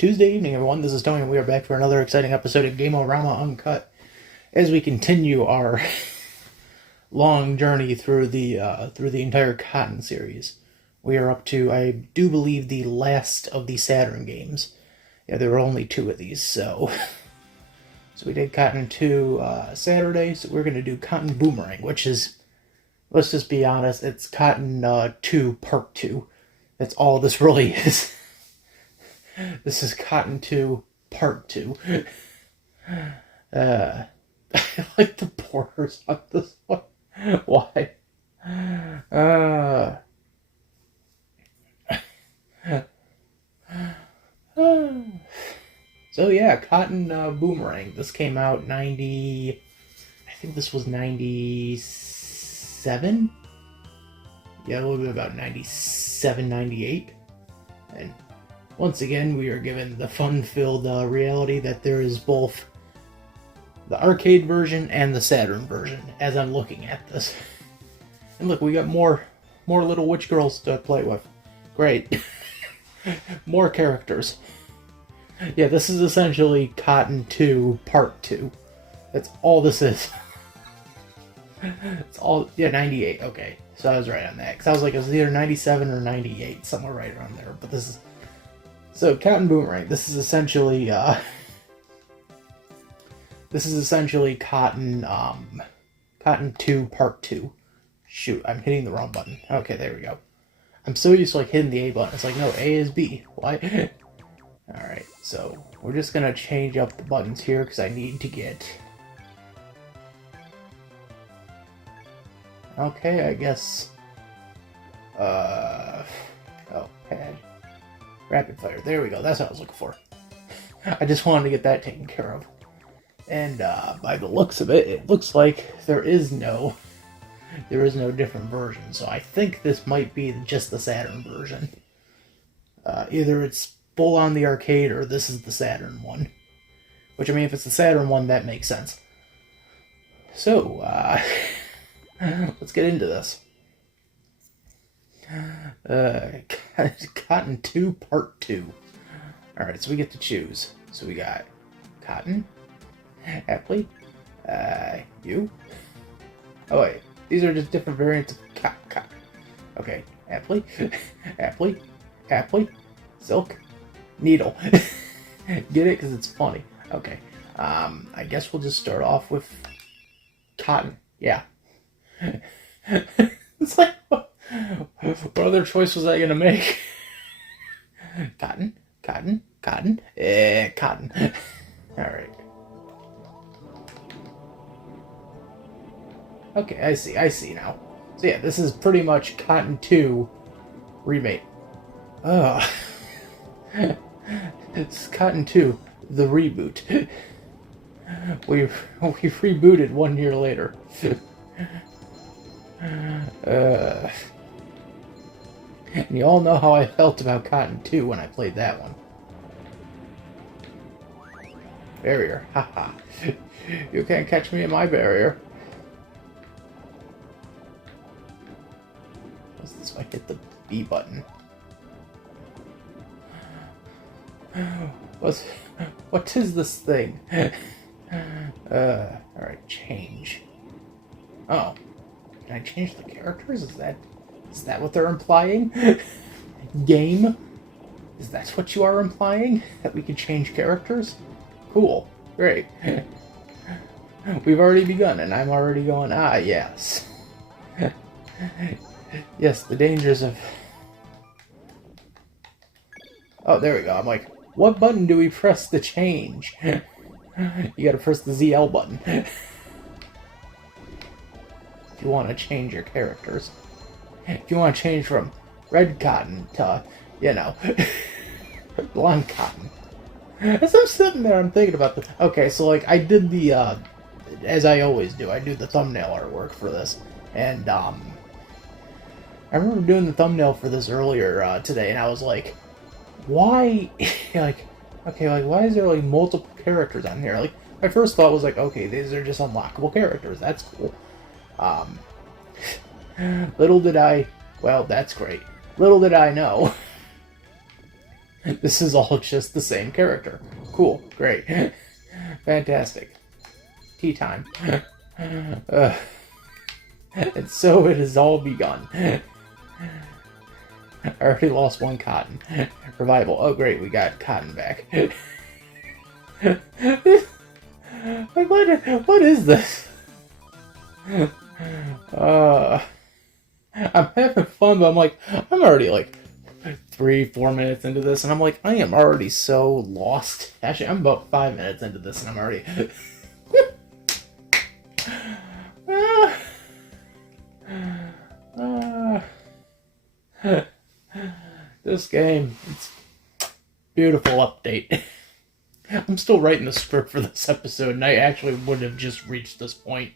Tuesday evening, everyone. This is Tony, and we are back for another exciting episode of Game-O-Rama Uncut as we continue our long journey through the entire Cotton series. We are up to, I do believe, the last of the Saturn games. Yeah, there were only 2 of these, so we did Cotton 2 Saturday, so we're going to do Cotton Boomerang, which is, let's just be honest, it's Cotton 2 Part 2. That's all this really is. This is Cotton 2 Part 2. I like the borders on this one. Why? So yeah, Cotton Boomerang. This came out 90... I think this was 97? Yeah, a little bit about 97, 98. And once again, we are given the fun-filled reality that there is both the arcade version and the Saturn version, as I'm looking at this. And look, we got more little witch girls to play with. Great. More characters. Yeah, this is essentially Cotton 2 Part 2. That's all this is. It's all, yeah, 98, okay. So I was right on that, because I was like, it was either 97 or 98, somewhere right around there. But this is... So, Cotton Boomerang, this is essentially Cotton, Cotton 2 Part 2. Shoot, I'm hitting the wrong button. Okay, there we go. I'm so used to, like, hitting the A button. It's like, no, A is B. Why? Alright, so, we're just gonna change up the buttons here, because I need to get... Okay, I guess... Oh, pad. Rapid fire. There we go. That's what I was looking for. I just wanted to get that taken care of. And by the looks of it, it looks like there is no different version. So I think this might be just the Saturn version. Either it's full on the arcade or this is the Saturn one. Which, I mean, if it's the Saturn one, that makes sense. So, let's get into this. Cotton 2 Part 2. Alright, so we get to choose. So we got Cotton, Appley, you. Oh wait, these are just different variants of Cotton. Okay, Appley, Appley, Silk, Needle. Get it? Because it's funny. Okay, I guess we'll just start off with Cotton. Yeah. It's like, what other choice was I gonna make? Cotton, Cotton, Cotton, Cotton. Alright. Okay, I see now. So yeah, this is pretty much Cotton 2 remake. Oh. It's Cotton 2, the reboot. We've rebooted 1 year later. And you all know how I felt about Cotton 2 when I played that one. Barrier, haha. You can't catch me in my barrier. What's this? I hit the B button. What is this thing? Alright, change. Oh. Can I change the characters? Is that what they're implying? Game? Is that what you are implying? That we can change characters? Cool. Great. We've already begun, and I'm already going, ah, yes. Yes, the dangers of... Oh, there we go. I'm like, what button do we press to change? You gotta press the ZL button. If you want to change your characters. If you want to change from red Cotton to, you know, blonde Cotton. As I'm sitting there, I'm thinking about this. Okay, so, like, I did the, as I always do, I do the thumbnail artwork for this. And, I remember doing the thumbnail for this earlier today, and I was like, why, like, okay, like, why is there, like, multiple characters on here? Like, my first thought was like, okay, these are just unlockable characters. That's cool. Little did I... Well, that's great. Little did I know This is all just the same character. Cool. Great. Fantastic. Tea time. And so it has all begun. I already lost one cotton. Revival. Oh great, we got cotton back. Like, what is this? I'm having fun, but I'm like, I'm already like 3-4 minutes into this, and I'm like, I am already so lost. Actually, I'm about 5 minutes into this, and I'm already... This game, it's beautiful update. I'm still writing the script for this episode, and I actually would have just reached this point.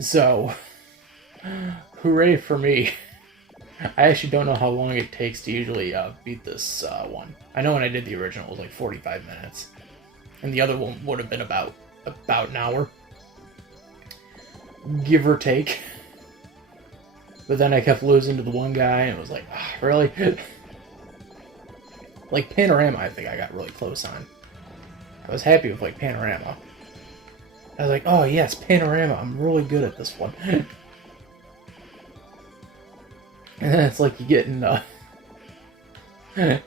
So, hooray for me. I actually don't know how long it takes to usually beat this one. I know when I did the original, it was like 45 minutes. And the other one would have been about an hour. Give or take. But then I kept losing to the one guy, and it was like, oh, really? Like, Panorama, I think I got really close on. I was happy with, like, Panorama. I was like, oh, yes, Panorama, I'm really good at this one. And then it's like you get in, and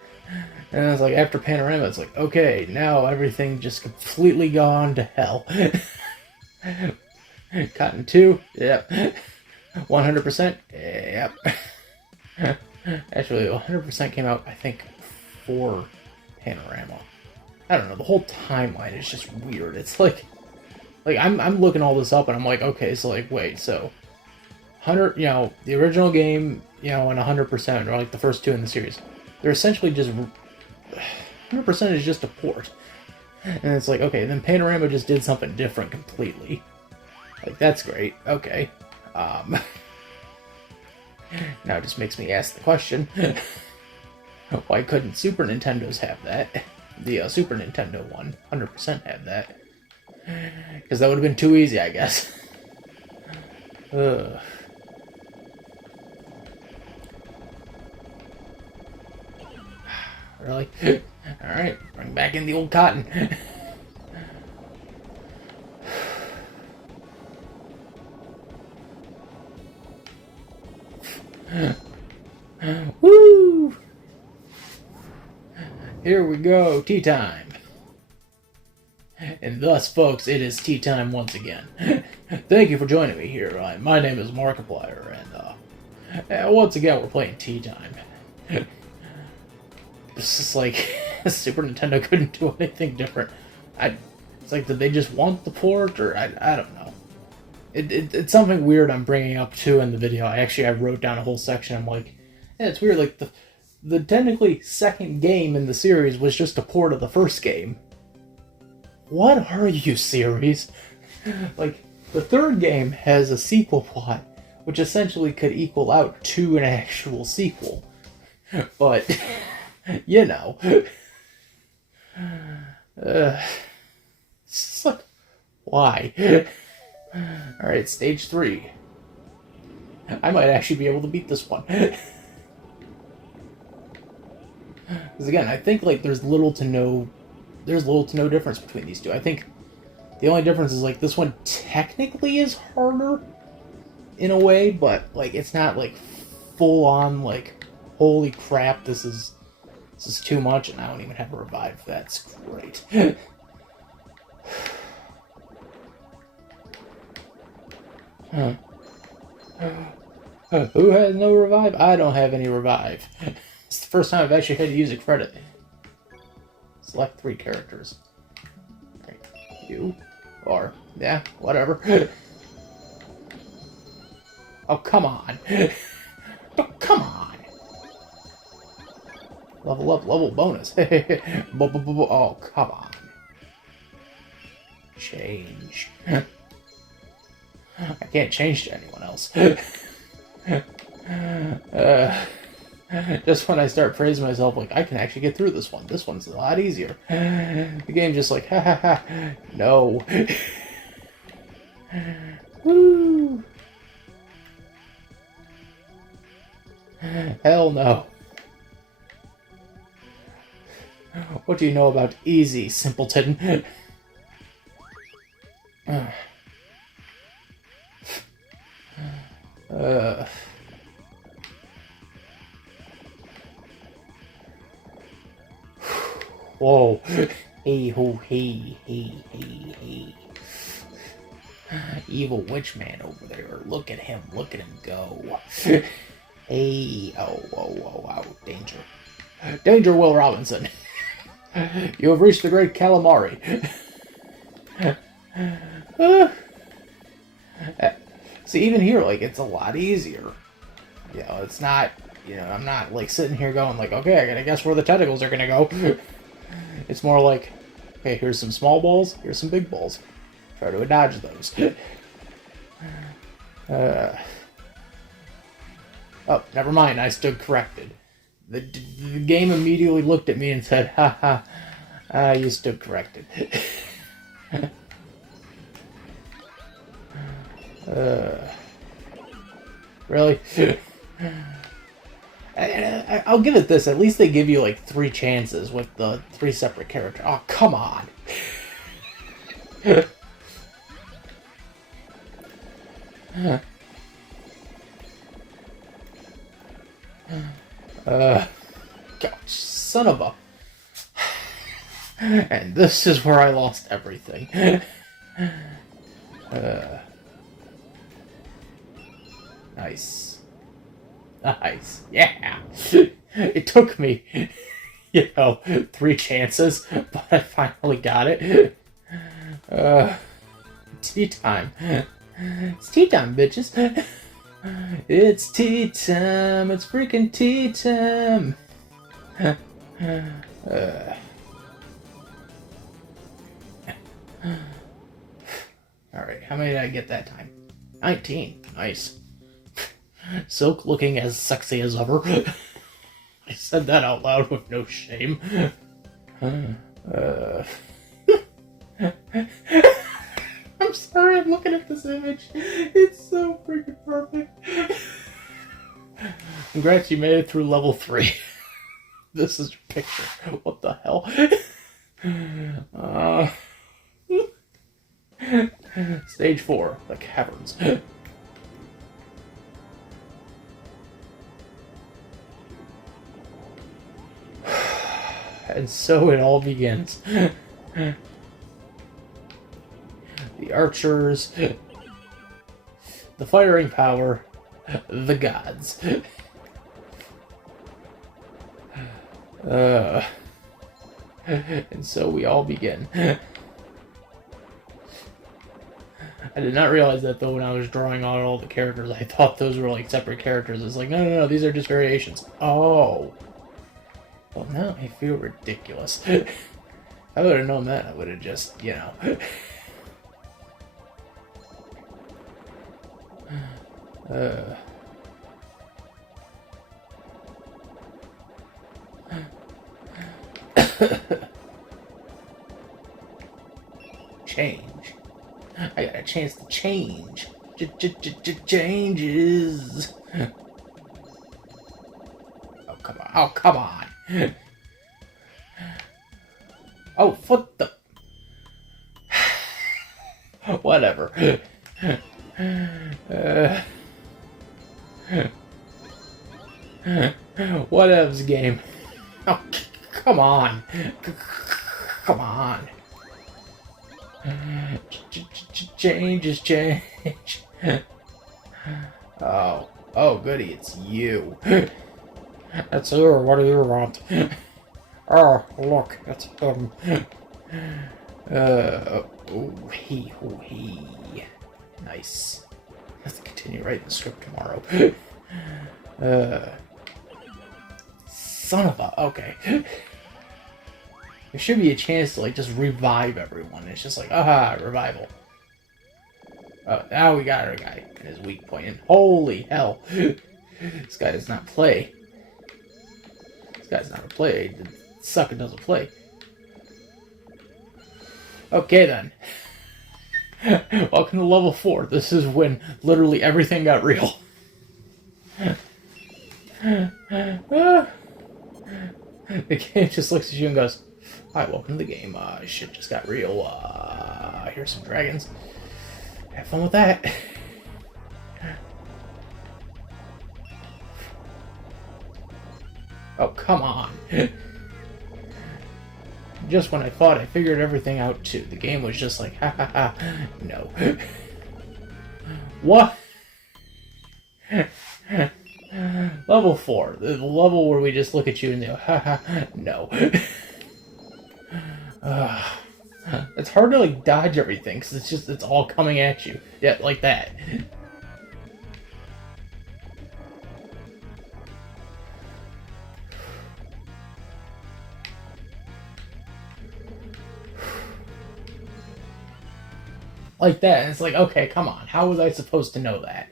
it's like, after Panorama, it's like, okay, now everything just completely gone to hell. Cotton 2, yep. 100%, yep. Actually, 100% came out, I think, for Panorama. I don't know, the whole timeline is just weird. It's like I'm looking all this up and I'm like, okay, so like, wait, so 100, you know, the original game, you know, and 100%, or like the first two in the series, they're essentially just 100% is just a port. And it's like, okay, then Panorama just did something different completely. Like, that's great. Okay. Now it just makes me ask the question. Why couldn't Super Nintendos have that? The Super Nintendo one, 100% have that. Because that would have been too easy, I guess. Ugh. Really? Alright, bring back in the old cotton. Woo! Here we go, tea time. And thus, folks, it is tea time once again. Thank you for joining me here. My name is Markiplier, and once again, we're playing tea time. It's just like, Super Nintendo couldn't do anything different. It's like, did they just want the port, or I don't know. It's something weird I'm bringing up, too, in the video. I wrote down a whole section. I'm like, yeah, it's weird, like, the technically second game in the series was just a port of the first game. What are you, series? Like, the third game has a sequel plot, which essentially could equal out to an actual sequel. But, you know. It's just like, why? Alright, stage 3. I might actually be able to beat this one. Because again, I think like there's little to no difference between these two. I think the only difference is like this one technically is harder in a way, but like it's not like full on like holy crap, this is too much, and I don't even have a revive. That's great. Who has no revive? I don't have any revive. It's the first time I've actually had to use a credit. Select 3 characters. Okay. You. Or, yeah, whatever. Oh, come on. Oh, come on. Level up, level bonus. Oh, come on. Change. I can't change to anyone else. Just when I start praising myself, like, I can actually get through this one. This one's a lot easier. The game's just like, ha ha ha, no. Woo! Hell no. What do you know about easy, simpleton? Whoa. Hey ho hey hey hey hey. Evil witch man over there. Look at him go. Hey, oh, danger. Danger, Will Robinson. You have reached the Great Calamari. See, even here, like, it's a lot easier. You know, it's not, I'm not, like, sitting here going, like, okay, I gotta guess where the tentacles are gonna go. It's more like, okay, here's some small balls, here's some big balls. Try to dodge those. Oh, never mind, I stood corrected. The game immediately looked at me and said, ha ha, you stood corrected. Really? I'll give it this, at least they give you like 3 chances with the 3 separate characters. Oh, come on! Gosh, son of a... And this is where I lost everything. Nice. Nice. Yeah! It took me, 3 chances, but I finally got it. Tea time. It's tea time, bitches. It's tea time. It's freaking tea time. Alright, how many did I get that time? 19. Nice. Silk looking as sexy as ever. I said that out loud with no shame. I'm sorry, I'm looking at this image. It's so freaking perfect. Congrats, you made it through level 3. This is your picture. What the hell? Stage 4, the caverns. And so it all begins. The archers, the firing power, the gods. And so we all begin. I did not realize that, though, when I was drawing out all the characters. I thought those were like separate characters. It's like, no, these are just variations. Oh. Well, now I feel ridiculous. If I would have known that, I would have just, Change. I got a chance to change. Changes. Oh, come on. Oh, come on. Oh, what the... Whatever. Whatevs, game. Oh, come on. Come on. Change is change. Oh, goody, it's you. That's you, what do you want? Oh, look, it's him. Oh, he. Nice. Let's continue writing the script tomorrow. Son of a... Okay. There should be a chance to, like, just revive everyone. It's just like, aha, revival. Oh, now we got our guy and his weak point. And holy hell. This guy does not play. This guy's not a play. The sucker doesn't play. Okay, then. Welcome to level 4. This is when literally everything got real. The game just looks at you and goes, Hi, welcome to the game. Shit just got real. Here's some dragons. Have fun with that. Oh, come on. Just when I thought I figured everything out too, the game was just like, ha ha ha, no. What? Level 4, the level where we just look at you and go, ha ha, no. It's hard to like dodge everything because it's all coming at you. Yeah, like that. Like that, and it's like, okay, come on, how was I supposed to know that?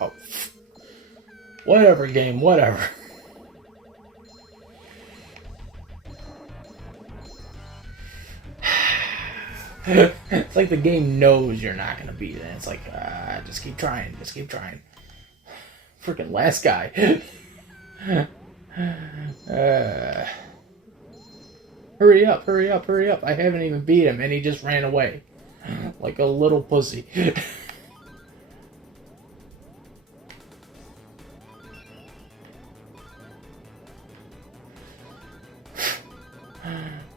Oh, whatever, game, whatever. It's like the game knows you're not gonna beat it, and it's like, just keep trying, just keep trying. Freaking last guy. Hurry up, hurry up, hurry up. I haven't even beat him, and he just ran away. Like a little pussy.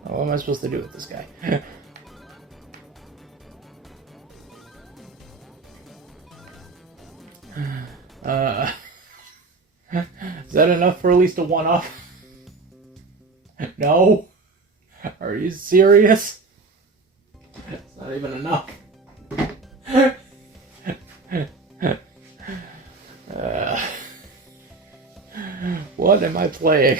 What am I supposed to do with this guy? Is that enough for at least a one-up? No? Are you serious? It's not even enough. What am I playing?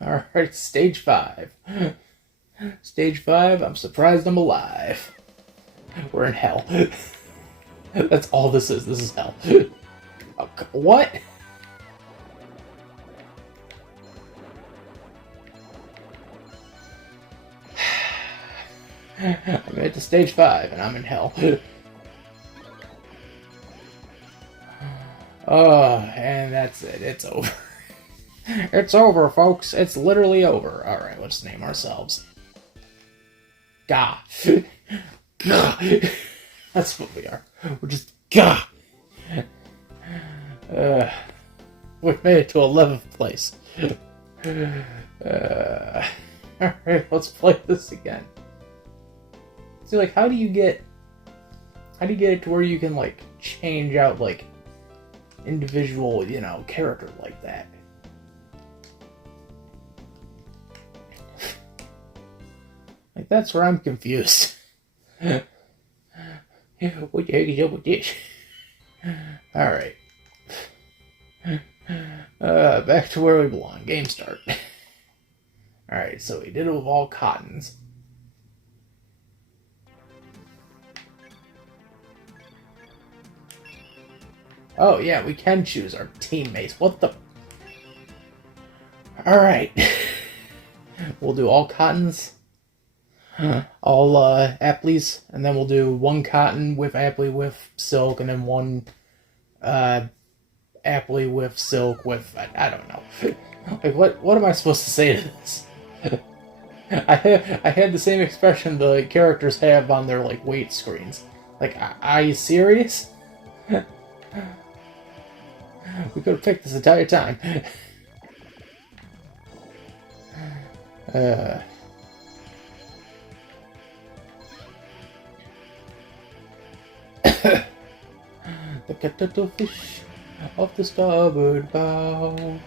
Alright, stage 5. Stage 5, I'm surprised I'm alive. We're in hell. That's all this is. This is hell. Oh, what? I made it to stage 5 and I'm in hell. Oh, and that's it. It's over. It's over, folks. It's literally over. Alright, let's name ourselves. Gah. Gah. That's what we are. We're just gah. We made it to 11th place. Alright, let's play this again. See, like, how do you get it to where you can, like, change out, like, individual, you know, character like that? Like, that's where I'm confused. What the heck is up with this? Alright. Back to where we belong. Game start. Alright, so we did it with all cottons. Oh, yeah, we can choose our teammates. What the... Alright. We'll do all cottons. All Appleys. And then we'll do one cotton with Appley with silk. And then one Appley with silk with... I don't know. Like, what am I supposed to say to this? I had the same expression the characters have on their, like, weight screens. Like, are you serious? We could have picked this entire time. The cuttlefish of the starboard bow.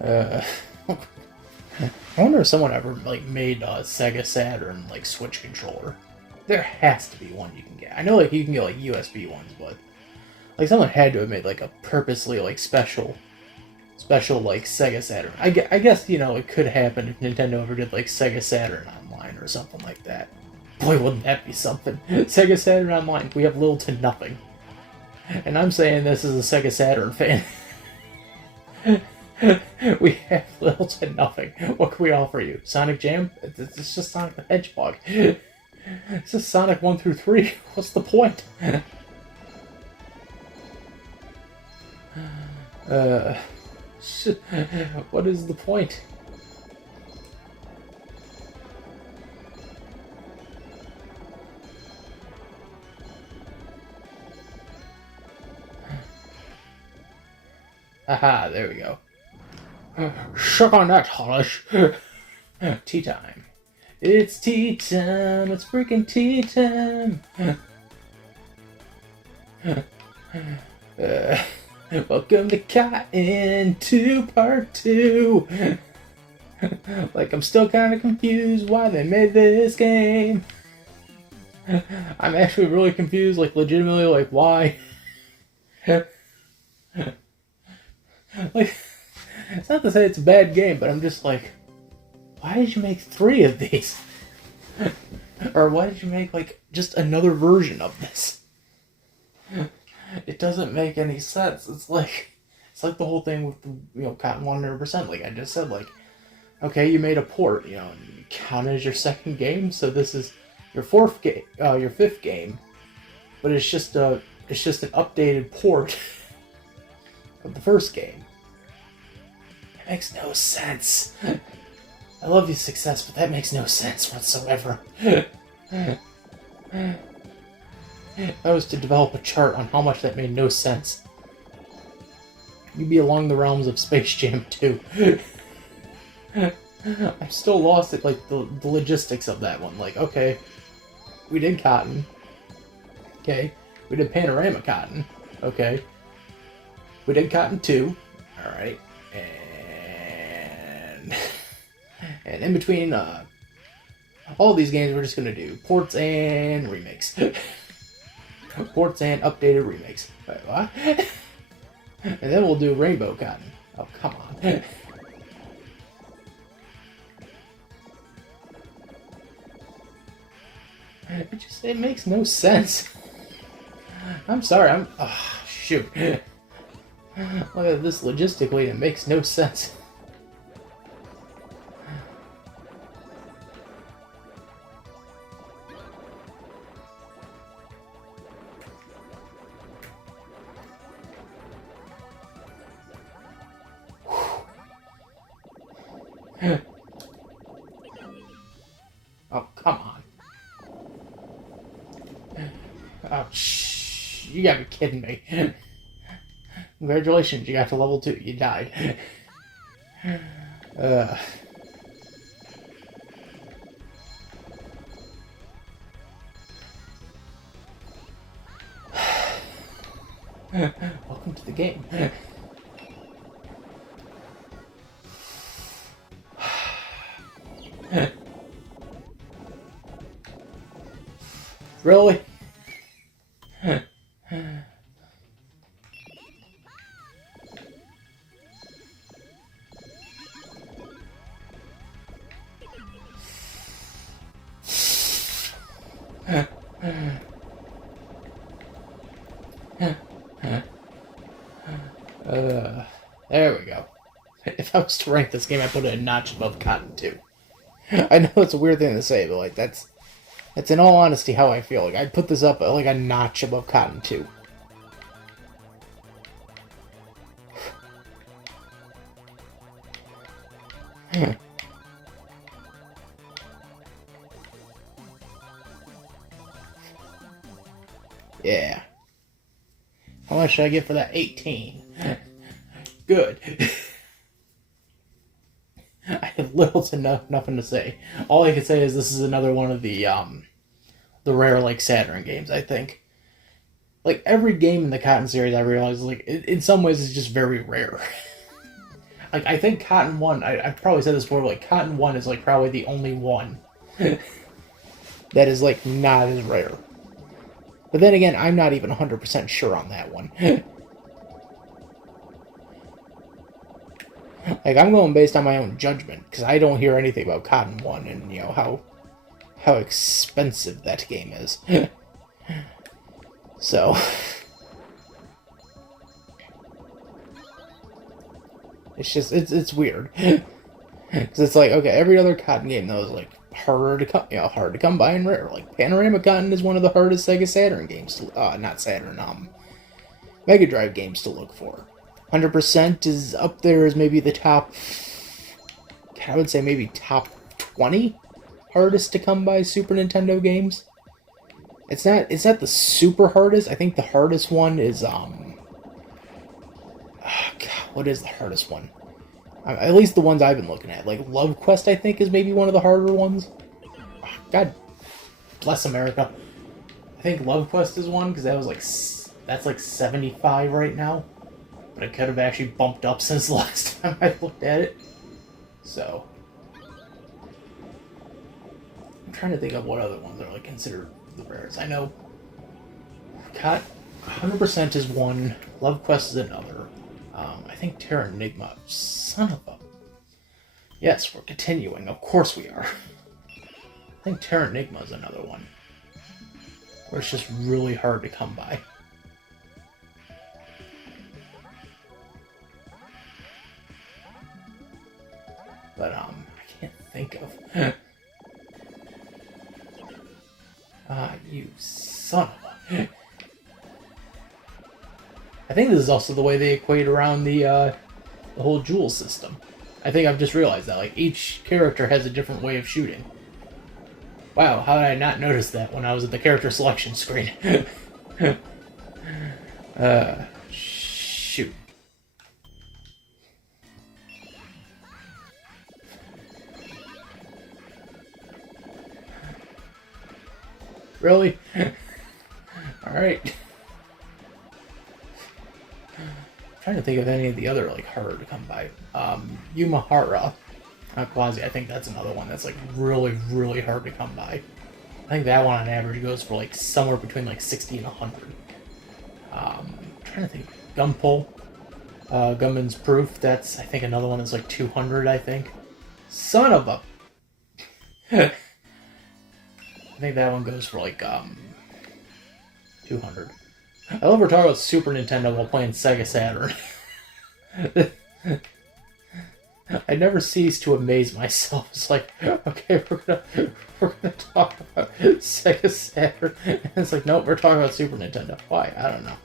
I wonder if someone ever like made a Sega Saturn like Switch controller. There has to be one you can get. I know like you can get like USB ones, but like someone had to have made like a purposely like special like Sega Saturn. I guess, you know, it could happen if Nintendo ever did like Sega Saturn Online or something like that. Boy, wouldn't that be something. Sega Saturn Online, we have little to nothing. And I'm saying this as a Sega Saturn fan. We have little to nothing. What can we offer you? Sonic Jam? It's just Sonic the Hedgehog. It's just Sonic 1 through 3. What's the point? What is the point? Aha, there we go. Suck on that, Hollis. Tea time. It's tea time. It's freaking tea time. Welcome to Cotton 2 Part 2. Like, I'm still kind of confused why they made this game. I'm actually really confused, like, legitimately, like, why. Like, it's not to say it's a bad game, but I'm just like, why did you make 3 of these? Or why did you make, like, just another version of this? It doesn't make any sense. It's like the whole thing with the, Cotton 100%. Like I just said, like, okay, you made a port, and you count it as your second game, so this is your your 5th game, but it's just an updated port of the first game. It makes no sense. I love your success, but that makes no sense whatsoever. If I was to develop a chart on how much that made no sense, you'd be along the realms of Space Jam 2. I'm still lost at, like, the logistics of that one. Like, okay, we did Cotton. Okay. We did Panorama Cotton. Okay. We did Cotton 2. Alright. And in between all these games, we're just going to do ports and remakes. Ports and updated remakes. Wait, what? And then we'll do Rainbow Cotton. Oh, come on. It makes no sense. I'm sorry, oh, shoot. Look at this logistically, it makes no sense. Oh, come on. Oh, shh. You gotta be kidding me. Congratulations, you got to level 2. You died. Welcome to the game. Really? There we go. If I was to rank this game, I'd put it a notch above Cotton 2. I know it's a weird thing to say, but like that's in all honesty how I feel. Like I'd put this up like a notch above Cotton 2. Yeah. How much should I get for that? 18. Good. I have little to nothing to say. All I can say is this is another one of the rare, like, Saturn games, I think. Like, every game in the Cotton series, I realize, like, in some ways, is just very rare. Like, I think Cotton 1, I've probably said this before, like, Cotton 1 is, like, probably the only one that is, like, not as rare. But then again, I'm not even 100% sure on that one. Like, I'm going based on my own judgment, because I don't hear anything about Cotton 1 and, you know, how expensive that game is. So... it's weird. Because it's like, okay, every other Cotton game though is like harder to hard to come by and rare. Like Panorama Cotton is one of the hardest Sega Saturn games to, not Saturn, Mega Drive games to look for. 100% is up there as maybe the top, I would say maybe top 20 hardest to come by Super Nintendo games. It's not the super hardest. I think the hardest one is what is the hardest one? At least the ones I've been looking at. Like Love Quest, I think, is maybe one of the harder ones. God bless America. I think Love Quest is one, because that's like 75 right now. But it could have actually bumped up since the last time I looked at it. So I'm trying to think of what other ones are like considered the rarest. I know 100% is one. Love Quest is another. I think Terra Enigma. Son of a... Yes, we're continuing. Of course we are. I think Terra Enigma is another one. Where it's just really hard to come by. But, I can't think of... you son of a... I think this is also the way they equate around the whole jewel system. I think I've just realized that. Like, each character has a different way of shooting. Wow, how did I not notice that when I was at the character selection screen? Shoot. Really? Alright. Trying to think of any of the other like harder to come by. Yumahara Quasi, I think that's another one that's like really, really hard to come by. I think that one on average goes for like somewhere between like 60 and 100. Trying to think. Gunpull, Gunman's Proof, that's I think another one that's like 200, I think. Son of a... I think that one goes for like 200. I love we're talking about Super Nintendo while playing Sega Saturn. I never cease to amaze myself. It's like, okay, we're gonna talk about Sega Saturn, and it's like, nope, we're talking about Super Nintendo. Why? I don't know.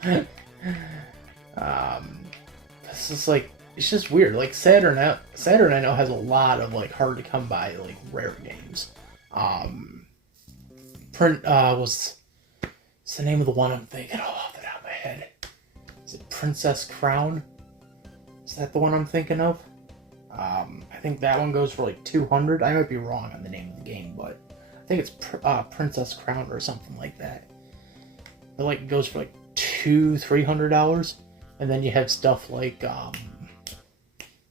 This is like, it's just weird. Like Saturn I know has a lot of like hard to come by like rare games. What's the name of the one I'm thinking? Oh, off the top of my head. Is it Princess Crown? Is that the one I'm thinking of? I think that one goes for like 200. I might be wrong on the name of the game, but I think it's Princess Crown or something like that. It like goes for like $200-$300, and then you have stuff like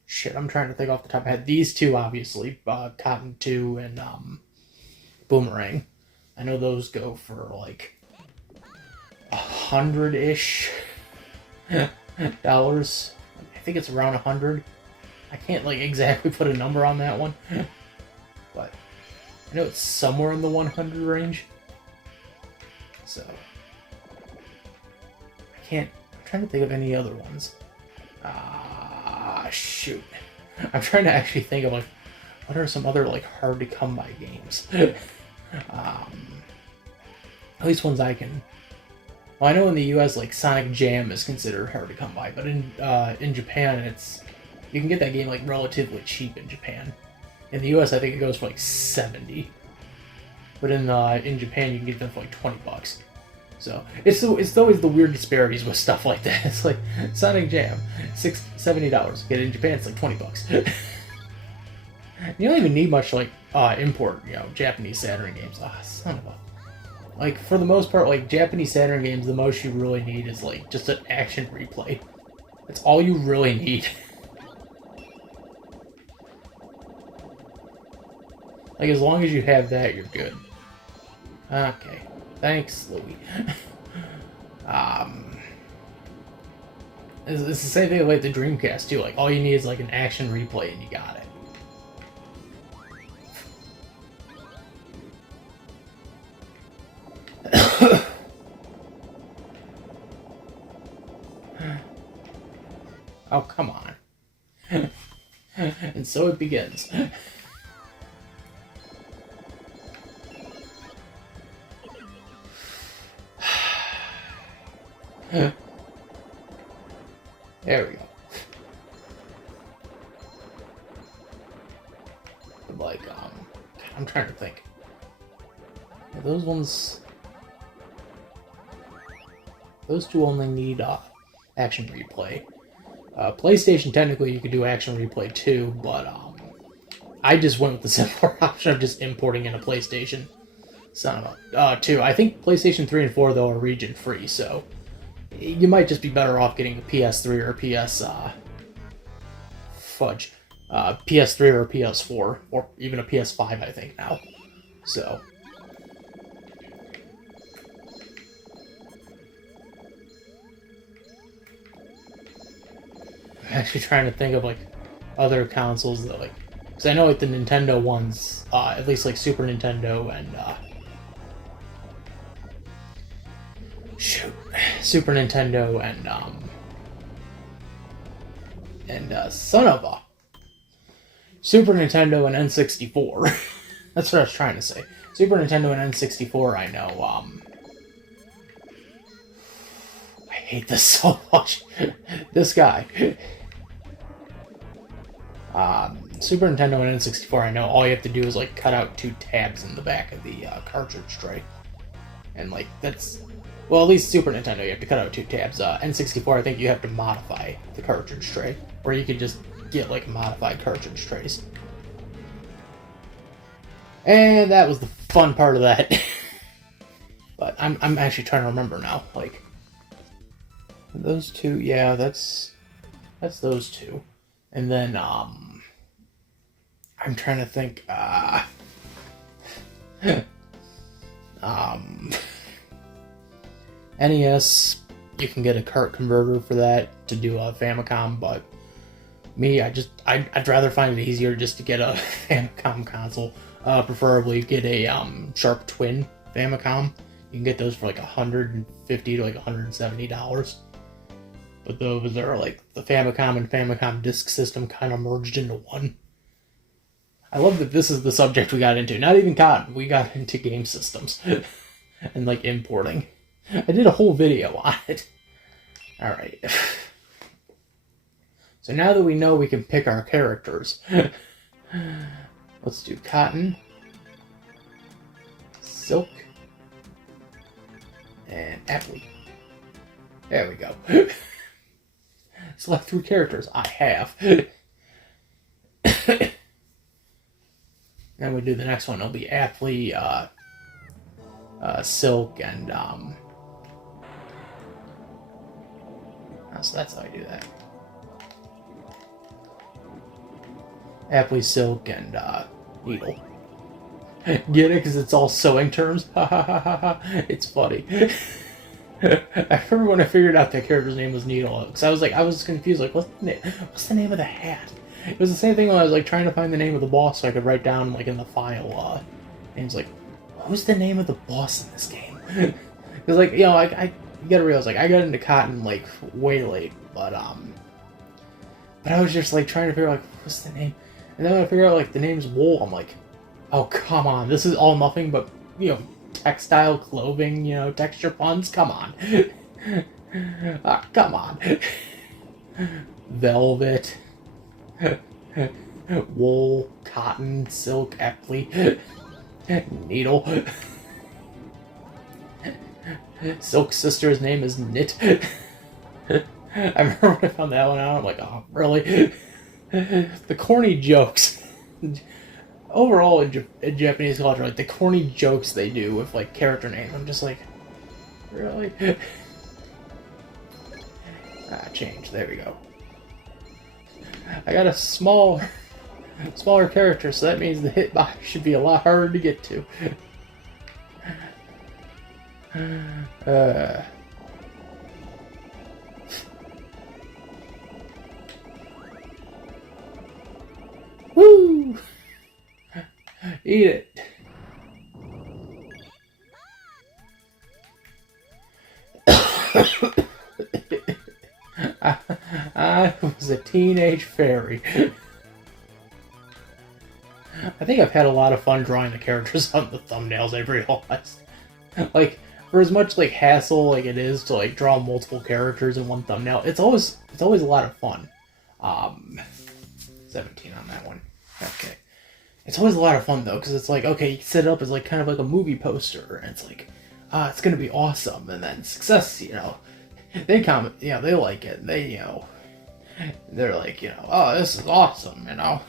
shit. I'm trying to think off the top of my head. These two, obviously, Cotton 2 and Boomerang. I know those go for like $100-ish dollars. I think it's around 100. I can't like exactly put a number on that one, but I know it's somewhere in the 100 range. So I'm trying to think of any other ones. Shoot. I'm trying to actually think of like what are some other like hard to come by games. At least ones I can. Well, I know in the U.S. like Sonic Jam is considered hard to come by, but in Japan you can get that game like relatively cheap in Japan. In the U.S. I think it goes for like 70, but in Japan you can get them for like $20. So it's always the weird disparities with stuff like that. It's like Sonic Jam, $70. Get it in Japan, it's like $20. You don't even need much like import, Japanese Saturn games. Son of a... Like, for the most part, like, Japanese Saturn games, the most you really need is, like, just an action replay. That's all you really need. Like, as long as you have that, you're good. Okay. Thanks, Louie. It's the same thing like the Dreamcast, too. Like, all you need is, like, an action replay, and you got it. Oh, come on. And so it begins. There we go. Like, I'm trying to think. Those ones... Those two only need action replay. PlayStation, technically, you could do action replay too, but I just went with the simpler option of just importing in a PlayStation. Son of a... 2. I think PlayStation 3 and 4, though, are region-free, so... You might just be better off getting a PS3 or a PS3 or a PS4, or even a PS5, I think, now. So... I'm actually trying to think of, like, other consoles that, like... Because I know, like, the Nintendo ones, at least, like, Super Nintendo and, Super Nintendo and son of a... Super Nintendo and N64. That's what I was trying to say. Super Nintendo and N64, I know, I hate this so much. This guy. Super Nintendo and N64, I know all you have to do is, like, cut out 2 tabs in the back of the cartridge tray. And, like, that's... Well, at least Super Nintendo, you have to cut out 2 tabs. N64, I think you have to modify the cartridge tray. Or you could just get, like, modified cartridge trays. And that was the fun part of that. But I'm actually trying to remember now. Like, those 2, yeah, that's those 2. And then, I'm trying to think, NES, you can get a cart converter for that to do a Famicom, but me, I'd rather find it easier just to get a Famicom console. Preferably get a Sharp Twin Famicom. You can get those for like $150 to like $170. But those are like the Famicom and Famicom Disk System kind of merged into one. I love that this is the subject we got into. Not even Cotton, we got into game systems and like importing. I did a whole video on it. Alright. So now that we know we can pick our characters, let's do Cotton, Silk, and Apple. There we go. Select 3 characters. I have. Then we do the next one. It'll be Aptly, Silk, and so that's how I do that. Aptly, Silk, and Needle. Get it? Because it's all sewing terms? Ha ha ha ha ha. It's funny. I remember when I figured out that character's name was Needle, because I was confused, like, what's the name of the hat? It was the same thing when I was, like, trying to find the name of the boss so I could write down, like, in the file, names, like, who's the name of the boss in this game? Because, like, you know, you gotta realize, like, I got into Cotton, like, way late, but I was just, like, trying to figure out, like, what's the name? And then when I figure out, like, the name's Wool, I'm like, oh, come on, this is all nothing but, you know, textile clothing, you know, texture puns, come on. Come on. Velvet. Wool, Cotton, Silk, Aptly, Needle. Silk's sister's name is Knit. I remember when I found that one out, I'm like, oh, really? The corny jokes. Overall, in Japanese culture, like, the corny jokes they do with, like, character names, I'm just like, really? Change, there we go. I got a smaller character, so that means the hitbox should be a lot harder to get to. Woo! Eat it. I was a teenage fairy. I think I've had a lot of fun drawing the characters on the thumbnails, I've realized. Like, for as much, like, hassle, like, it is to, like, draw multiple characters in one thumbnail, it's always a lot of fun. 17 on that one. Okay. It's always a lot of fun, though, because it's like, okay, you set it up as, like, kind of like a movie poster, and it's like, it's gonna be awesome, and then success, you know, they comment, you know, they like it, they, you know, they're like, you know, oh, this is awesome, you know.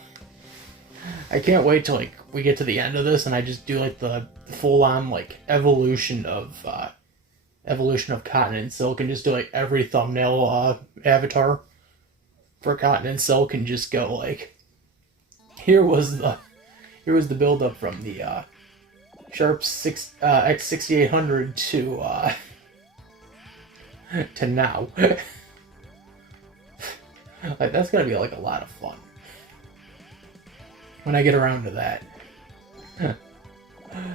I can't wait till, like, we get to the end of this, and I just do, like, the full-on, like, evolution of Cotton and Silk, and just do, like, every thumbnail, avatar for Cotton and Silk, and just go, like, here was the build-up from the, Sharp X6800 to now. Like, that's gonna be, like, a lot of fun when I get around to that.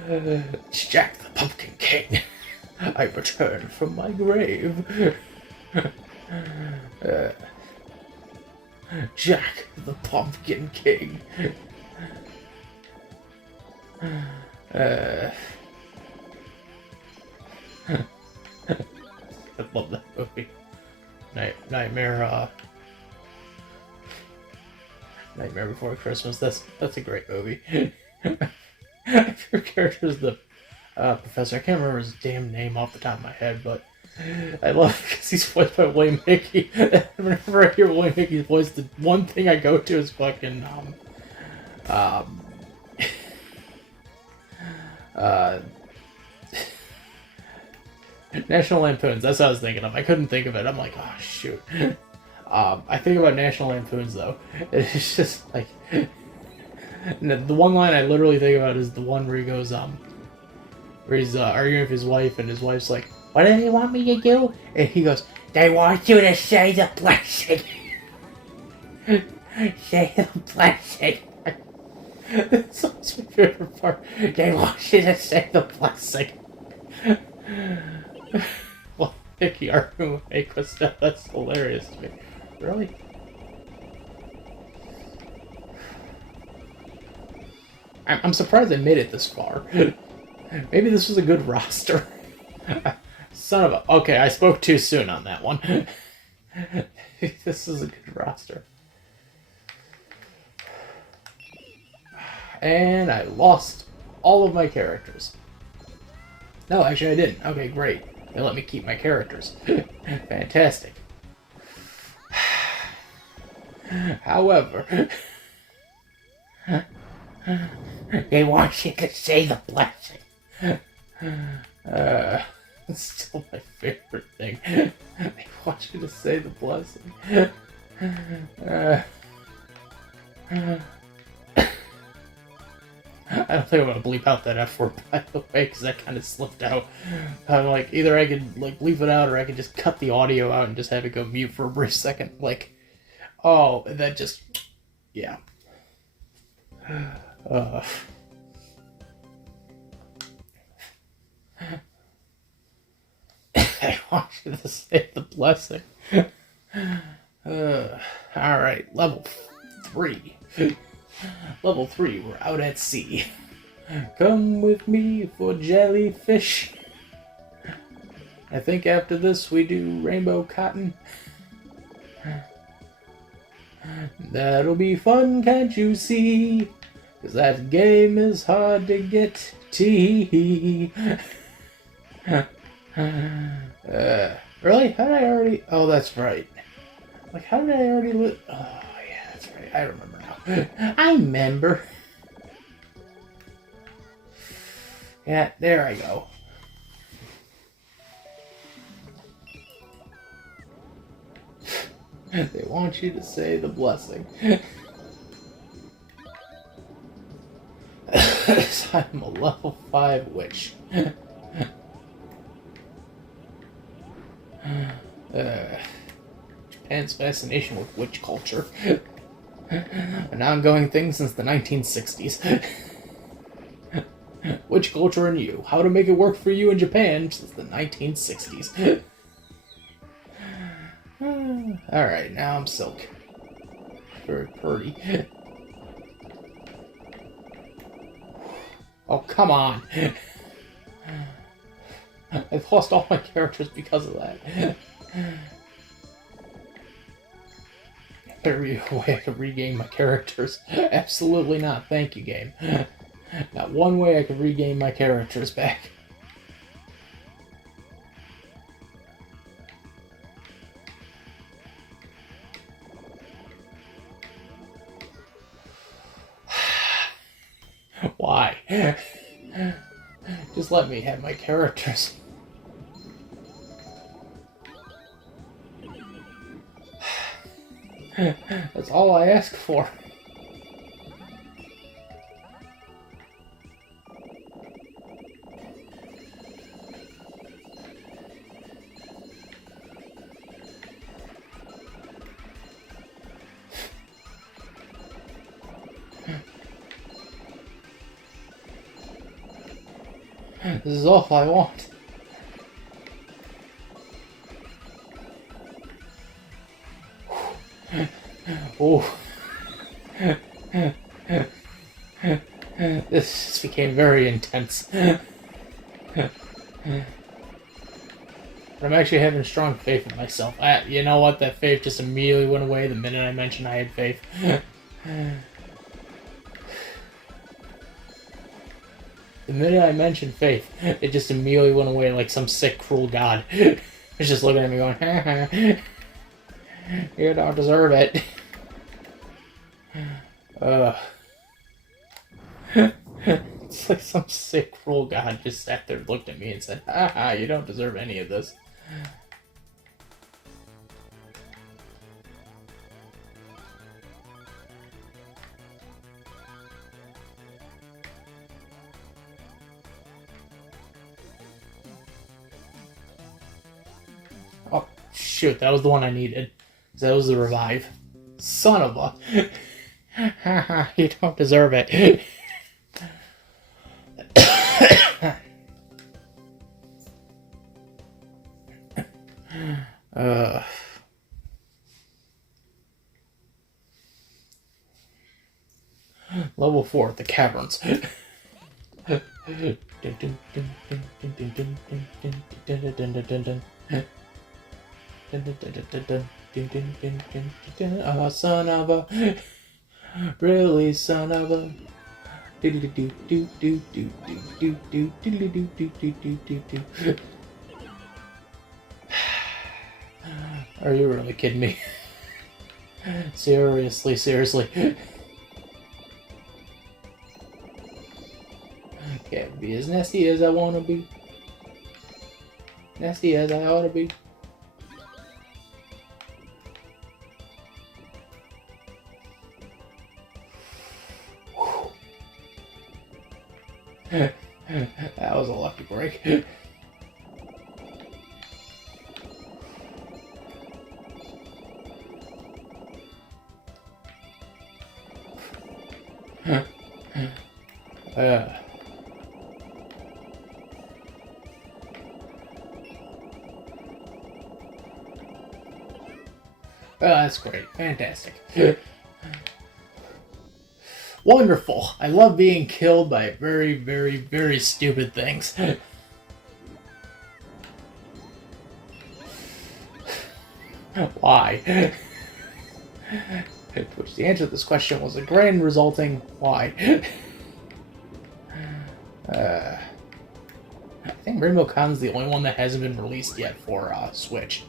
It's Jack the Pumpkin King. I returned from my grave. Jack the Pumpkin King. I love that movie. Nightmare Before Christmas. That's a great movie. My favorite character is the professor. I can't remember his damn name off the top of my head, but I love it because he's voiced by William Hickey. Whenever I hear William Hickey's voice, the one thing I go to is fucking National Lampoons. That's what I was thinking of. I couldn't think of it. I'm like, oh shoot. I think about National Lampoons though. It's just like the one line I literally think about is the one where he goes, where he's arguing with his wife, and his wife's like, "What do they want me to do?" And he goes, "They want you to say the blessing." Say the blessing. That's my favorite part. They want you to say the blessing. Well, Hickey arguing with Aqua, that's hilarious to me. Really? I'm surprised I made it this far. Maybe this was a good roster. Son of a... Okay, I spoke too soon on that one. This is a good roster. And I lost all of my characters. No, actually I didn't. Okay, great. They let me keep my characters. Fantastic. However... they want you to say the blessing. It's still my favorite thing. They want you to say the blessing. I don't think I'm gonna bleep out that F word, by the way, because that kind of slipped out. I'm like, either I could like bleep it out, or I could just cut the audio out and just have it go mute for a brief second. Like, oh, that just, yeah. I want you to say the blessing. Alright, level 3. Level 3, we're out at sea. Come with me for jellyfish. I think after this we do rainbow cotton. That'll be fun, can't you see? 'Cause that game is hard to get tea. Really? How did I already... Oh, that's right. Like, how did I already... Oh, yeah, that's right. I remember now. I remember. Yeah, there I go. They want you to say the blessing. I'm a level 5 witch. Japan's fascination with witch culture. An ongoing thing since the 1960s. Witch culture and you. How to make it work for you in Japan since the 1960s. Alright, now I'm Silk. Very pretty. Oh, come on! I've lost all my characters because of that. There be a way I can regain my characters. Absolutely not. Thank you, game. Not one way I can regain my characters back. Why? Just let me have my characters. That's all I ask for. This is all I want. Oh. This just became very intense. But I'm actually having strong faith in myself. You know what? That faith just immediately went away the minute I mentioned I had faith. The minute I mentioned faith, it just immediately went away like some sick, cruel god. It's just looking at me going, ha ha. You don't deserve it. It's like some sick, cruel god just sat there, looked at me, and said, ha ha, you don't deserve any of this. Oh, shoot, that was the one I needed. That was the revive. Son of a... Haha, you don't deserve it. Level 4, the caverns. Oh, son of a... Really, son of a... Are you really kidding me? Seriously. Can't be as nasty as I wanna be. Nasty as I ought to be. That was a lucky break. Oh, that's great. Fantastic. Wonderful. I love being killed by very, very, very stupid things. Why? Which the answer to this question was a grand resulting why. I think Rainbow Con's the only one that hasn't been released yet for Switch.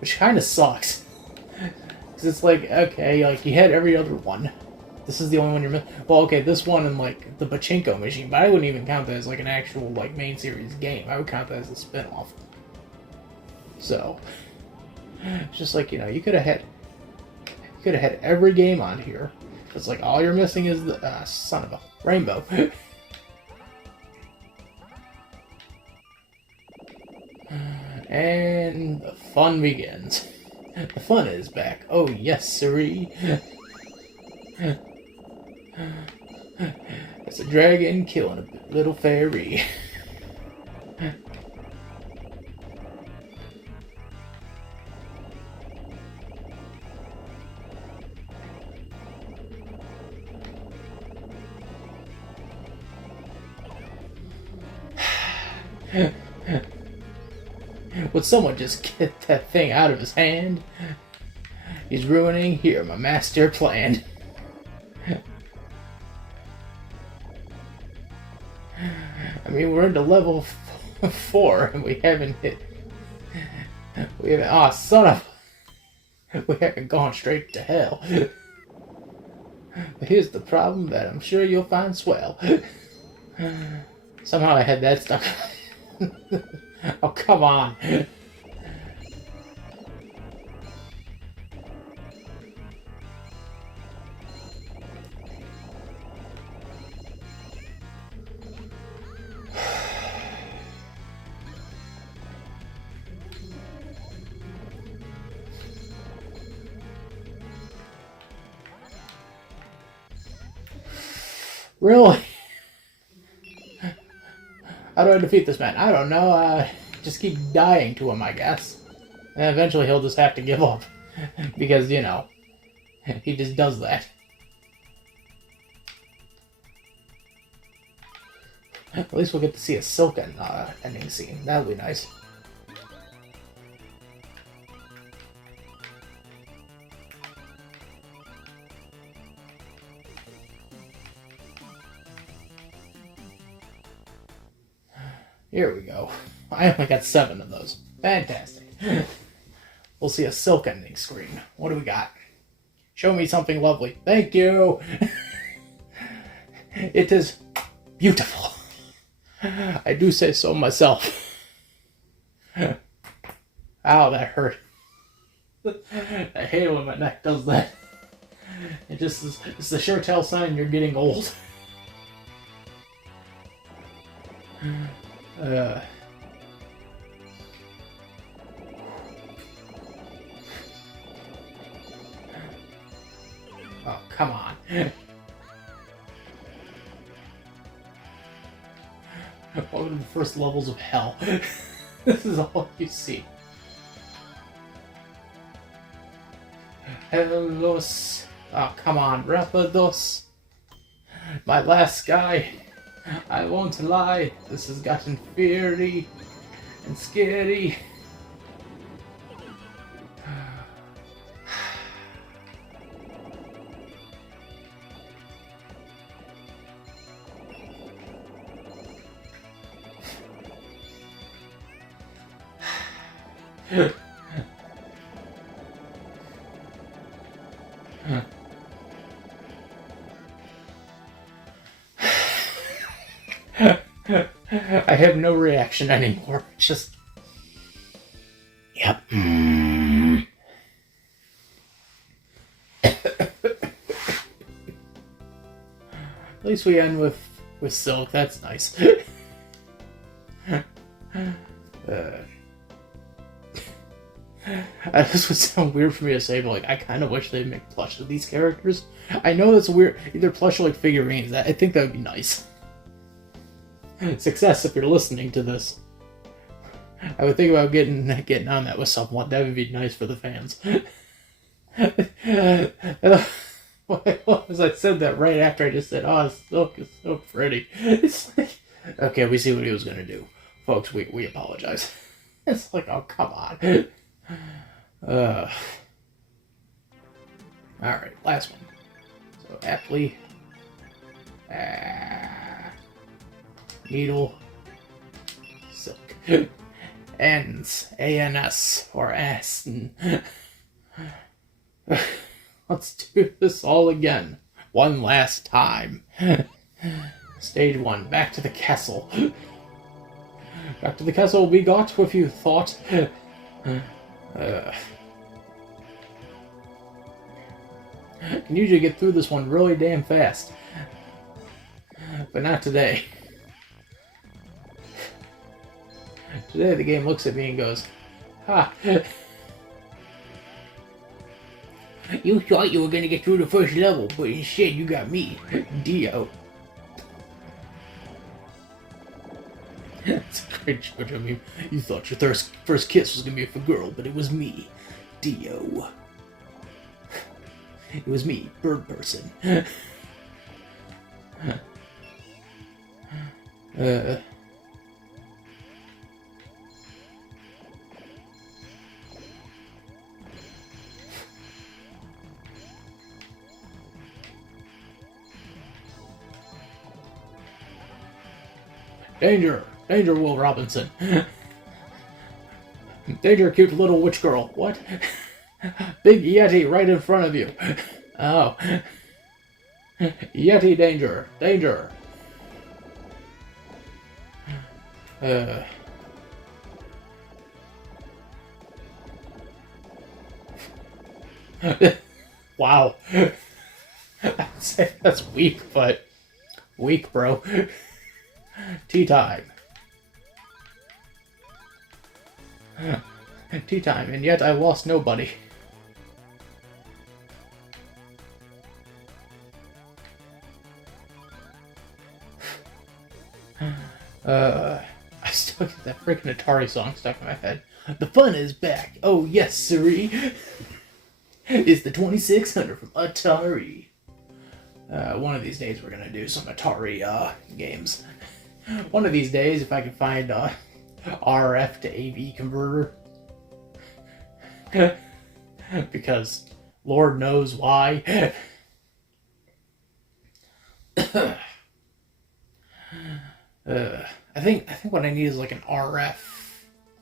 Which kind of sucks. Because it's like, okay, like you had every other one. This is the only one you're missing. Well, okay, this one and like the Pachinko machine, but I wouldn't even count that as like an actual like main series game. I would count that as a spin-off. So, it's just like, you know, you could have had every game on here. It's like all you're missing is the son of a rainbow. And the fun begins. The fun is back. Oh yes, sirree. It's a dragon killing a little fairy. Would someone just get that thing out of his hand? He's ruining here my master plan. I mean, we're into level 4 and we haven't hit. We haven't. Oh, son of. We haven't gone straight to hell. But here's the problem that I'm sure you'll find swell. Somehow I had that stuck. Oh, come on. Really? How do I defeat this man? I don't know. Just keep dying to him, I guess. And eventually he'll just have to give up. Because, you know, he just does that. At least we'll get to see a silken ending scene. That'll be nice. Here we go. I only got 7 of those. Fantastic. We'll see a silk ending screen. What do we got? Show me something lovely. Thank you! It is beautiful. I do say so myself. Ow, that hurt. I hate it when my neck does that. It just is, it's the sure tell sign you're getting old. Oh, come on. Welcome to the first levels of hell. This is all you see. Hellos. Oh, come on. Rapidos. My last guy. I won't lie. This has gotten fiery and scary. I have no reaction anymore. Just... Yep. At least we end with silk. That's nice. This would sound weird for me to say, but like, I kind of wish they'd make plush of these characters. I know it's weird. Either plush or like figurines. I think that would be nice. Success if you're listening to this. I would think about getting on that with someone. That would be nice for the fans. As I said that right after I just said, "Oh, silk is so pretty." It's like, okay, we see what he was gonna do, folks. We apologize. It's like, oh, come on. All right, last one. So aptly. Needle, silk, ends, ANS, or ASN. Let's do this all again, one last time. Stage 1, back to the castle. Back to the castle we got, if you thought. Can usually get through this one really damn fast. But not today. Today the game looks at me and goes, "Ha! You thought you were gonna get through the first level, but instead you got me, Dio." It's a great joke. I mean, you thought your first kiss was gonna be for a girl, but it was me, Dio. It was me, bird person. Danger! Danger, Will Robinson! Danger, cute little witch girl. What? Big Yeti right in front of you. Oh. Yeti danger! Danger! Wow. I'd say that's weak, but... Weak, bro. Tea time. Tea time, and yet I lost nobody. I still get that freaking Atari song stuck in my head. The fun is back. Oh yes, sirree. It's the 2600 from Atari. One of these days we're gonna do some Atari games. One of these days, if I can find a RF to AV converter. Because Lord knows why. I think what I need is like an RF,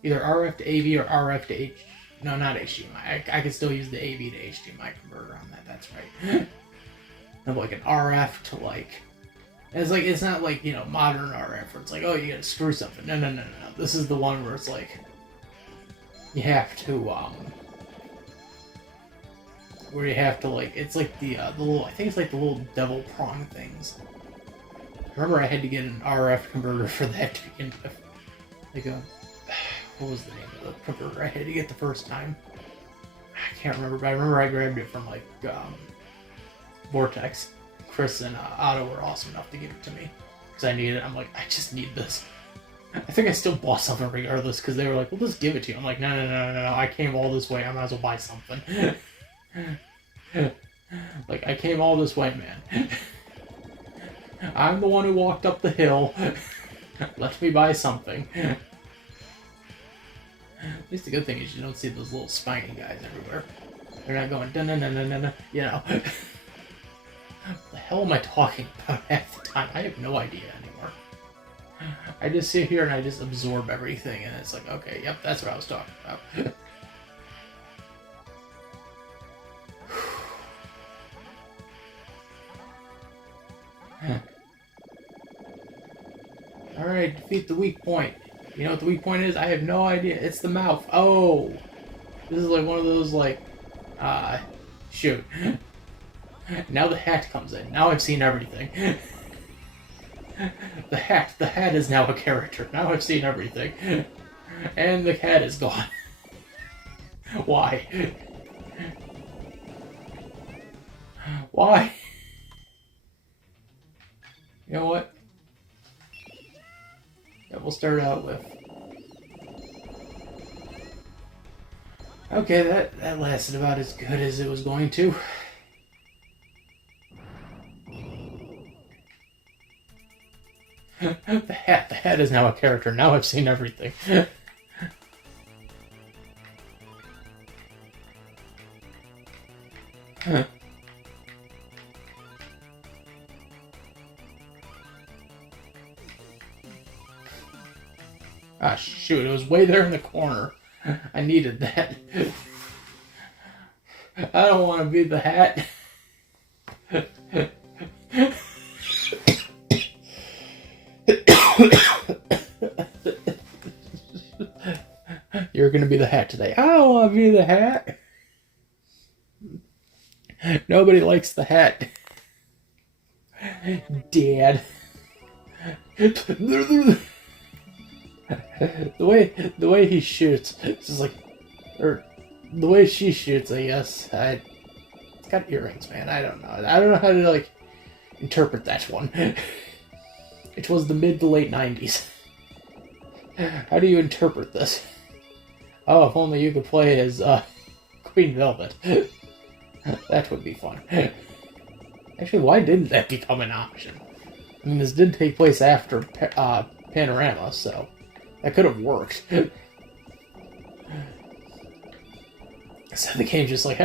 either RF to AV or RF to H. No, not HDMI. I can still use the AV to HDMI converter on that. That's right. And like an RF to like, it's not like, you know, modern RF where it's like, oh, you gotta screw something. No. This is the one where it's like you have to where you have to like, it's like the little, I think it's like the little devil prong things. I remember I had to get an RF converter for that to begin with. Like what was the name of the converter I had to get the first time? I can't remember, but I remember I grabbed it from like Vortex. Chris and Otto were awesome enough to give it to me because I needed it. I'm like, I just need this. I think I still bought something regardless because they were like, "We'll just give it to you." I'm like, no. I came all this way. I might as well buy something. Like, I came all this way, man. I'm the one who walked up the hill. Let me buy something. At least the good thing is you don't see those little spiny guys everywhere. They're not going dun-dun-dun-dun-dun, you know. What the hell am I talking about half the time? I have no idea anymore. I just sit here and I just absorb everything, and it's like, okay, yep, that's what I was talking about. Alright, defeat the weak point. You know what the weak point is? I have no idea. It's the mouth. Oh! This is like one of those, like, shoot. Now the hat comes in. Now I've seen everything. The hat is now a character. Now I've seen everything. And the cat is gone. Why? Why? You know what? Yeah, we'll start out with... Okay, that lasted about as good as it was going to. The hat is now a character. Now I've seen everything. Ah, shoot, it was way there in the corner. I needed that. I don't want to be the hat. You're gonna be the hat today. I don't want to be the hat. Nobody likes the hat. Dad. The way he shoots, it's just like, or the way she shoots, I guess. It's got earrings, man. I don't know. I don't know how to like interpret that one. It was the mid to late 90s. How do you interpret this? Oh, if only you could play as Queen Velvet. That would be fun. Actually, why didn't that become an option? I mean, this did take place after Panorama, so that could have worked. So the game's just like,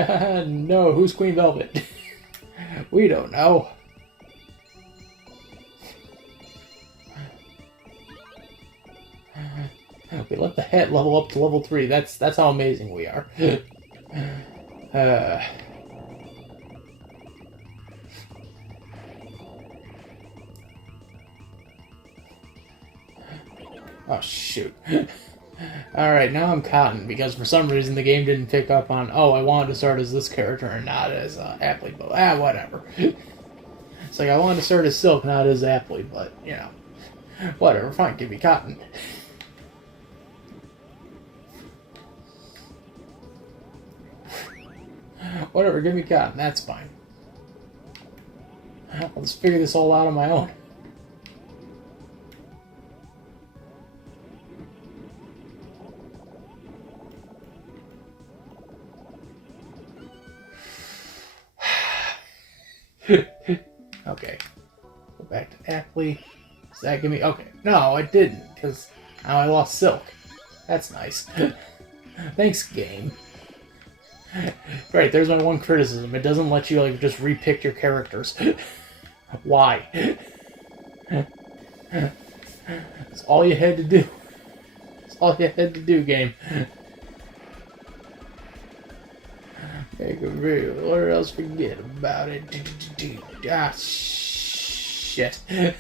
no, who's Queen Velvet? We don't know. the hat level up to level 3. That's how amazing we are. Oh, shoot. Alright, now I'm Cotton, because for some reason the game didn't pick up on, oh, I wanted to start as this character and not as Appley, but whatever. It's like, I wanted to start as Silk, not as Appley, but, you know. Whatever, fine, give me Cotton. Whatever, give me Cotton, that's fine. I'll just figure this all out on my own. Okay. Go back to Appley. Does that give me... Okay. No, it didn't, because now I lost Silk. That's nice. Thanks, game. Right, there's my one criticism. It doesn't let you, like, just repick your characters. Why? That's all you had to do. That's all you had to do, game. Make it real, or else forget about it. Ah, shit. I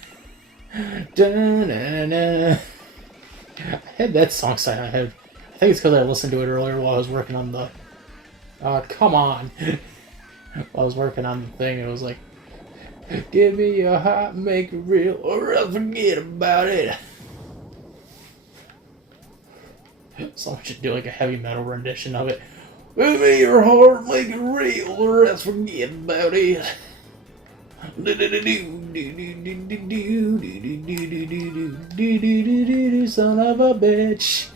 had that song stuck in my head. I think it's because I listened to it earlier while I was working on the... come on. While I was working on the thing, it was like... Give me your heart, make it real, or else forget about it. Someone should do like a heavy metal rendition of it. Give me your heart, make it real, or else forget about it. Son of a bitch.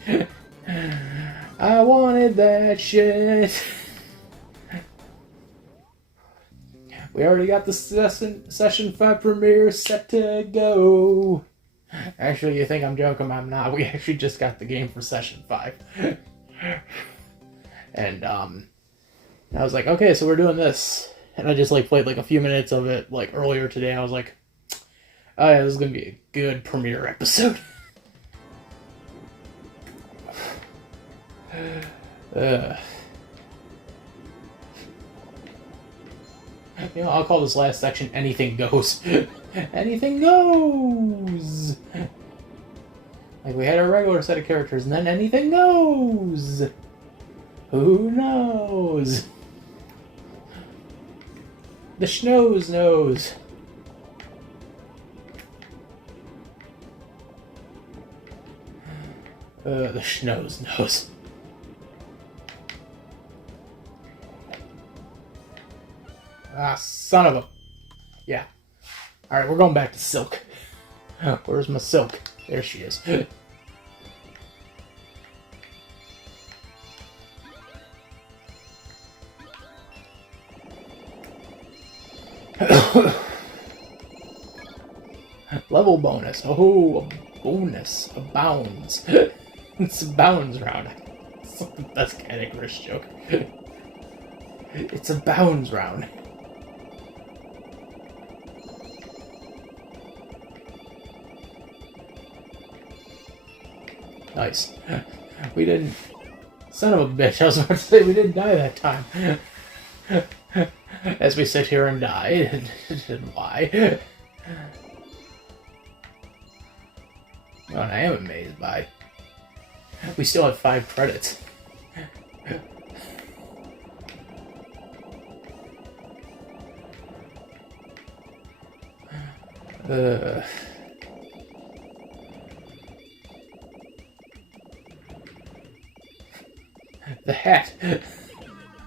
I wanted that shit. We already got the session 5 premiere set to go. Actually, you think I'm joking, I'm not. We actually just got the game for session 5. And I was like, okay, so we're doing this. And I just like played like a few minutes of it like earlier today. I was like, oh yeah, this is gonna be a good premiere episode. You know, I'll call this last section Anything Goes. Anything goes! Like, we had a regular set of characters, and then anything goes! Who knows? The Schnoz knows. The Schnoz knows. Ah, son of a... Yeah. Alright, we're going back to Silk. Where's my Silk? There she is. Level bonus. Oh, a bonus. Abounds. It's abounds round. It's like the best kind of English joke. It's a bounds round. Nice. We didn't... Son of a bitch, I was about to say we didn't die that time. As we sit here and die. And why? Well, I am amazed by... We still have 5 credits. The hat.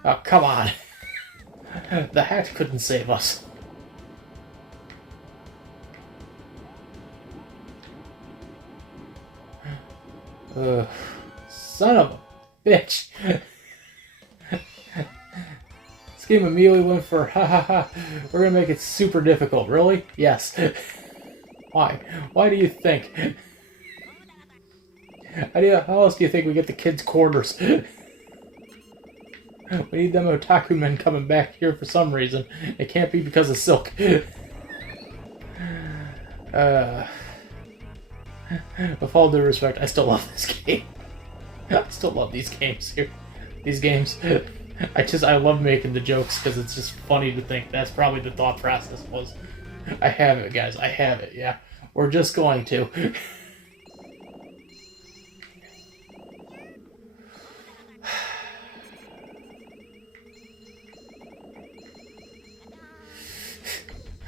Oh, come on. The hat couldn't save us. Son of a bitch. This game immediately went for, ha ha ha, we're gonna make it super difficult. Really? Yes. Why? Why do you think? How else do you think we get the kids' quarters? We need them otaku men coming back here for some reason. It can't be because of Silk. With all due respect, I still love this game. I still love these games here. These games. I love making the jokes because it's just funny to think that's probably the thought process was. I have it, guys. I have it, yeah. We're just going to.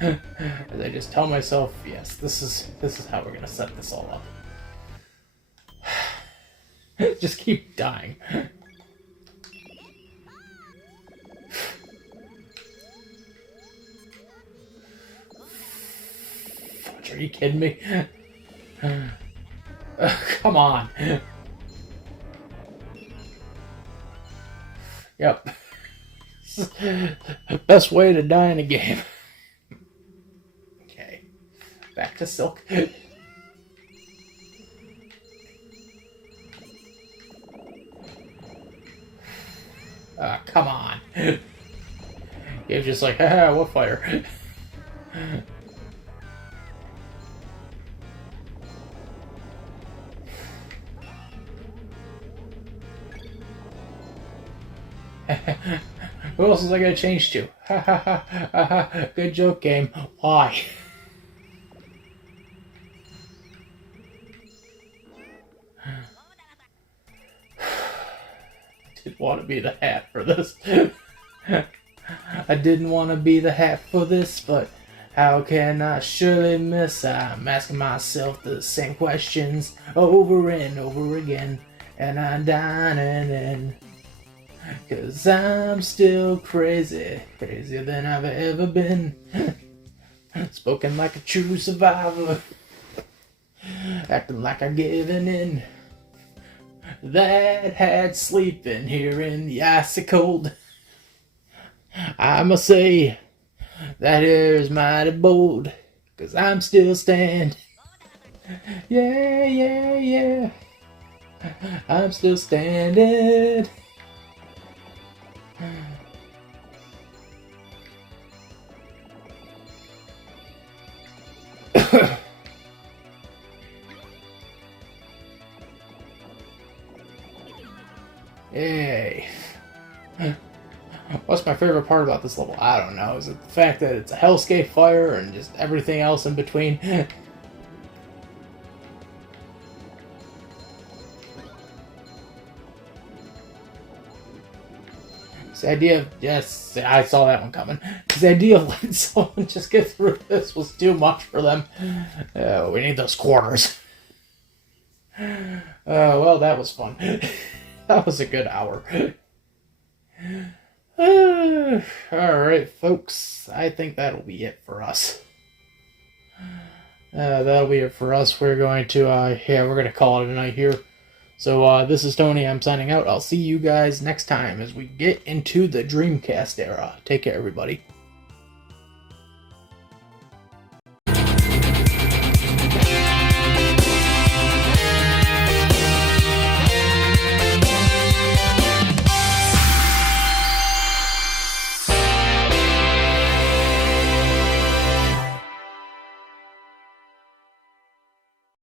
As I just tell myself, yes, this is how we're gonna set this all up. Just keep dying. Are you kidding me? Come on. Yep. Best way to die in a game. Okay. Back to Silk. Come on. Game's just like, haha, what fire? Who else is I gonna change to? Ha ha ha ha ha. Good joke, game. Why? Didn't want to be the hat for this. I didn't want to be the hat for this, but how can I surely miss? I'm asking myself the same questions over and over again, and I'm dining in. 'Cause I'm still crazy, crazier than I've ever been. Spoken like a true survivor, acting like I'm giving in. That had sleeping here in the icy cold. I must say, that here's mighty bold, 'cause I'm still standing. Yeah, yeah, yeah, I'm still standing. Yay. What's my favorite part about this level? I don't know. Is it the fact that it's a hellscape fire and just everything else in between? It's the idea of, yes, I saw that one coming. It's the idea of letting someone just get through this was too much for them. We need those quarters. Well, that was fun. That was a good hour. Alright, folks. I think that'll be it for us. That'll be it for us. We're going to, we're going to call it a night here. So, this is Tony. I'm signing out. I'll see you guys next time as we get into the Dreamcast era. Take care, everybody.